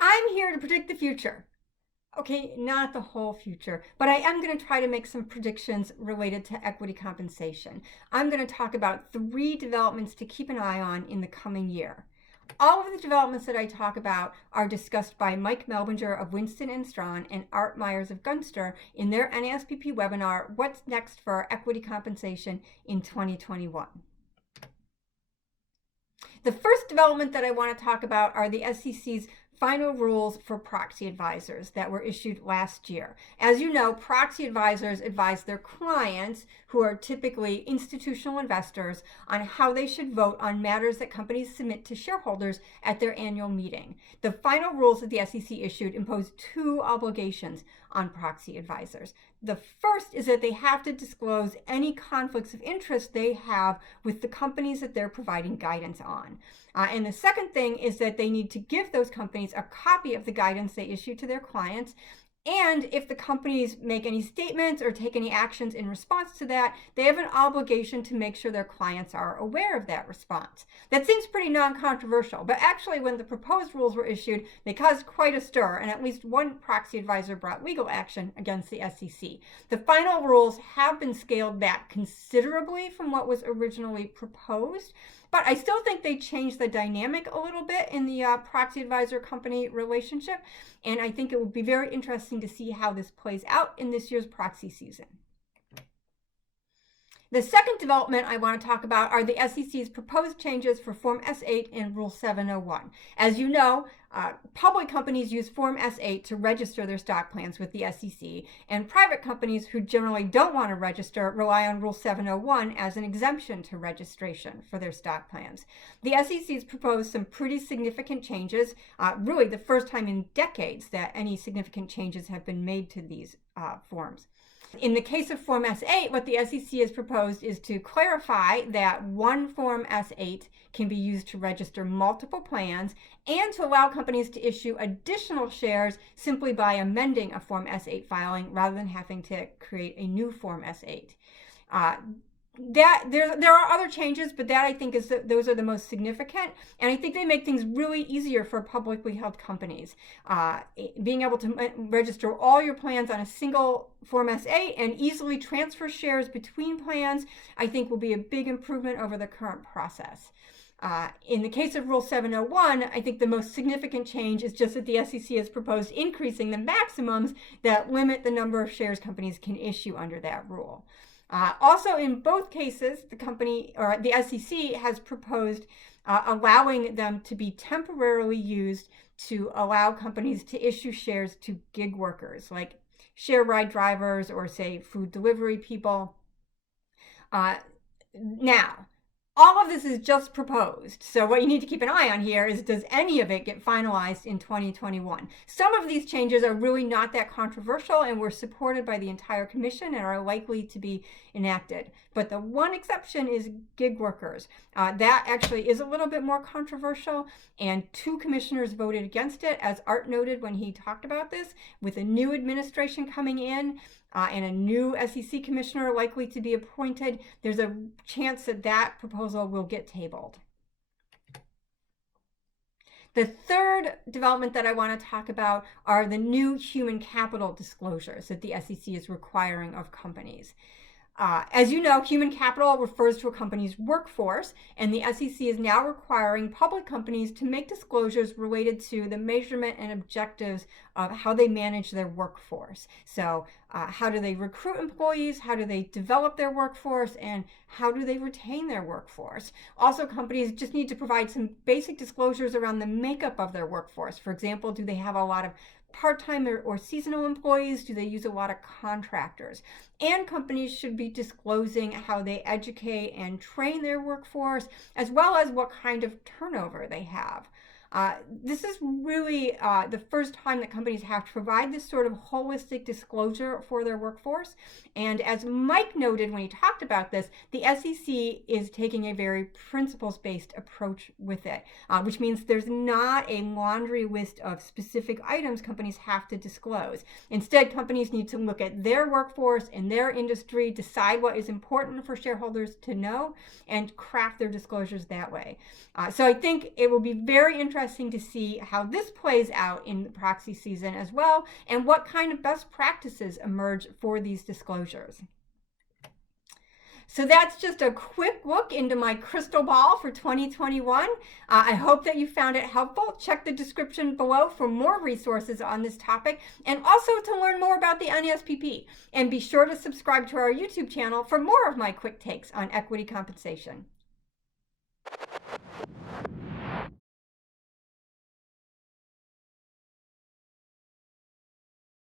I'm here to predict the future. Okay, not the whole future, but I am going to try to make some predictions related to equity compensation. I'm going to talk about 3 developments to keep an eye on in the coming year. All of the developments that I talk about are discussed by Mike Melbinger of Winston & Strawn and Art Myers of Gunster in their NASPP webinar, What's Next for Equity Compensation in 2021. The first development that I want to talk about are the SEC's final rules for proxy advisors that were issued last year. As you know, proxy advisors advise their clients, who are typically institutional investors, on how they should vote on matters that companies submit to shareholders at their annual meeting. The final rules that the SEC issued impose 2 obligations on proxy advisors. The first is that they have to disclose any conflicts of interest they have with the companies that they're providing guidance on. And the second thing is that they need to give those companies a copy of the guidance they issue to their clients. And if the companies make any statements or take any actions in response to that, they have an obligation to make sure their clients are aware of that response. That seems pretty non-controversial, but actually when the proposed rules were issued, they caused quite a stir, and at least one proxy advisor brought legal action against the SEC. The final rules have been scaled back considerably from what was originally proposed, but I still think they changed the dynamic a little bit in the proxy advisor company relationship, and I think it will be very interesting to see how this plays out in this year's proxy season. The second development I want to talk about are the SEC's proposed changes for Form S-8 and Rule 701. As you know, public companies use Form S-8 to register their stock plans with the SEC, and private companies who generally don't want to register rely on Rule 701 as an exemption to registration for their stock plans. The SEC has proposed some pretty significant changes, really the first time in decades that any significant changes have been made to these forms. In the case of Form S-8, what the SEC has proposed is to clarify that one Form S-8 can be used to register multiple plans and to allow companies to issue additional shares simply by amending a Form S-8 filing rather than having to create a new Form S-8. There are other changes, but that I think is those are the most significant, and I think they make things really easier for publicly held companies. Being able to register all your plans on a single Form S-8 and easily transfer shares between plans, I think will be a big improvement over the current process. In the case of Rule 701, I think the most significant change is just that the SEC has proposed increasing the maximums that limit the number of shares companies can issue under that rule. Also, in both cases, the company or the SEC has proposed allowing them to be temporarily used to allow companies to issue shares to gig workers, like share ride drivers or, say, food delivery people. Now, all of this is just proposed, so what you need to keep an eye on here is, does any of it get finalized in 2021? Some of these changes are really not that controversial and were supported by the entire commission and are likely to be enacted. But the one exception is gig workers. That actually is a little bit more controversial, and 2 commissioners voted against it, as Art noted when he talked about this. With a new administration coming in, and a new SEC commissioner likely to be appointed, there's a chance that that proposal will get tabled. The third development that I want to talk about are the new human capital disclosures that the SEC is requiring of companies. As you know, human capital refers to a company's workforce, and the SEC is now requiring public companies to make disclosures related to the measurement and objectives of how they manage their workforce. So how do they recruit employees, how do they develop their workforce, and how do they retain their workforce? Also, companies just need to provide some basic disclosures around the makeup of their workforce. For example, do they have a lot of part-time or seasonal employees? Do they use a lot of contractors? And companies should be disclosing how they educate and train their workforce, as well as what kind of turnover they have. This is really the first time that companies have to provide this sort of holistic disclosure for their workforce. And as Mike noted when he talked about this, the SEC is taking a very principles-based approach with it, which means there's not a laundry list of specific items companies have to disclose. Instead, companies need to look at their workforce and their industry, decide what is important for shareholders to know, and craft their disclosures that way. So I think it will be very interesting interesting to see how this plays out in the proxy season as well, and what kind of best practices emerge for these disclosures. So that's just a quick look into my crystal ball for 2021. I hope that you found it helpful. Check the description below for more resources on this topic, and also to learn more about the NASPP. And be sure to subscribe to our YouTube channel for more of my quick takes on equity compensation.